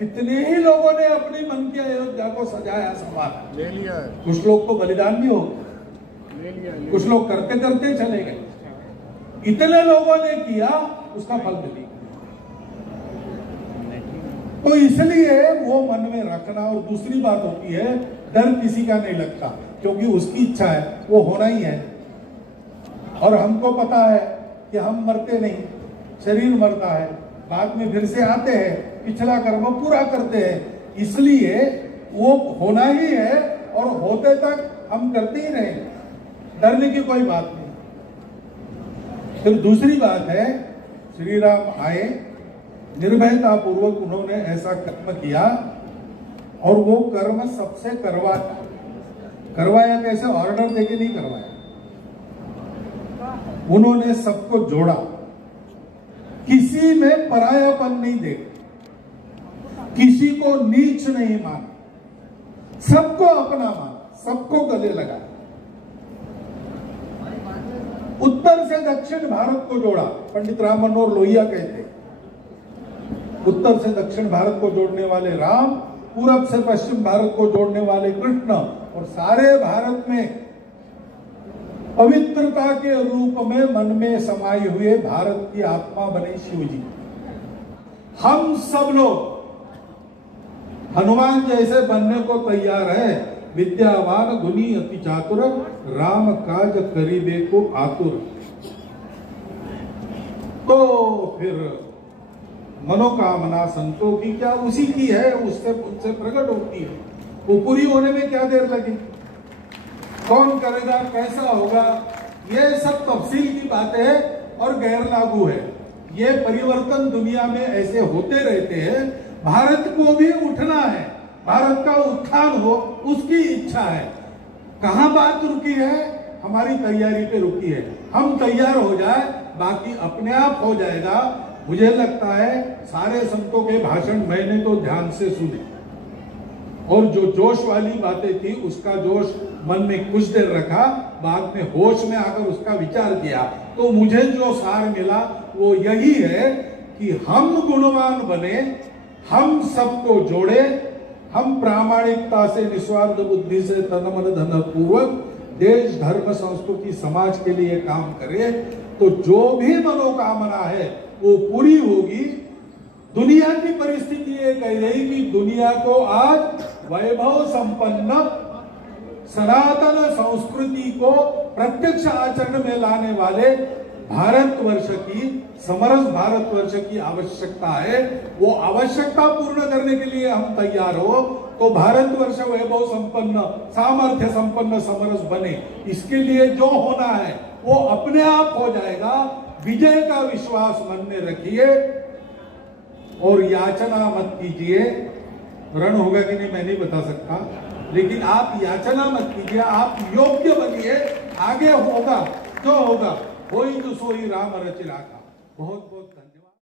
कितने ही लोगों ने अपनी मन की अयोध्या को सजाया संवारा, ले लिया है, कुछ लोग को बलिदान भी हो गया, ले लिया, कुछ लोग करते करते चले गए, इतने लोगों ने किया, उसका फल मिलेगा। तो इसलिए वो मन में रखना। और दूसरी बात होती है, डर किसी का नहीं लगता, क्योंकि उसकी इच्छा है, वो होना ही है। और हमको पता है कि हम मरते नहीं, शरीर मरता है, बाद में फिर से आते हैं, पिछला कर्म पूरा करते हैं, इसलिए वो होना ही है और होते तक हम करते ही रहे, डरने की कोई बात नहीं। फिर दूसरी बात है, श्री राम आए, निर्भयता पूर्वक उन्होंने ऐसा कर्म किया और वो कर्म सबसे करवाया कैसे? ऑर्डर देके नहीं करवाया, उन्होंने सबको जोड़ा, किसी में परायापन नहीं देखा, किसी को नीच नहीं माना, सबको अपना माना, सबको गले लगाया। उत्तर से दक्षिण भारत को जोड़ा, पंडित राम मनोहर लोहिया कहते, उत्तर से दक्षिण भारत को जोड़ने वाले राम, पूरब से पश्चिम भारत को जोड़ने वाले कृष्ण, और सारे भारत में पवित्रता के रूप में मन में समाये हुए भारत की आत्मा बने शिव जी। हम सब लोग हनुमान जैसे बनने को तैयार है, विद्यावान गुणी अति चातुर, राम काज करीबे को आतुर। तो फिर मनोकामना संतों की क्या, उसी की है, उससे प्रकट होती है, वो पूरी होने में क्या देर लगी, कौन करेगा, कैसा होगा, ये सब तफसील की बातें हैं और गैर लागू है। ये परिवर्तन दुनिया में ऐसे होते रहते हैं। भारत को भी उठना है, भारत का उत्थान हो, उसकी इच्छा है। कहां बात रुकी है? हमारी तैयारी पे रुकी है। हम तैयार हो जाए, बाकी अपने आप हो जाएगा। मुझे लगता है सारे संतों के भाषण मैंने तो ध्यान से सुने, और जो जोश वाली बातें थी उसका जोश मन में कुछ देर रखा, बाद में होश में आकर उसका विचार किया, तो मुझे जो सार मिला वो यही है कि हम गुणवान बने, हम सबको जोड़े, हम प्रामाणिकता से, निस्वार्थ बुद्धि से, तन मन धन पूर्वक देश, धर्म, संस्कृति, समाज के लिए काम करें, तो जो भी मनोकामना है वो पूरी होगी। दुनिया की परिस्थिति ये कह रही कि दुनिया को आज वैभव संपन्न सनातन संस्कृति को प्रत्यक्ष आचरण में लाने वाले भारतवर्ष की, समरस भारतवर्ष की आवश्यकता है। वो आवश्यकता पूर्ण करने के लिए हम तैयार हो, तो भारतवर्ष वैभव संपन्न, सामर्थ्य संपन्न, समरस बने। इसके लिए जो होना है वो अपने आप हो जाएगा। विजय का विश्वास मन में रखिए और याचना मत कीजिए। रण होगा कि नहीं मैं नहीं बता सकता, लेकिन आप याचना मत कीजिए, आप योग्य बनिए, आगे होगा जो होगा, होई तो सोई राम रचि राखा। बहुत बहुत धन्यवाद।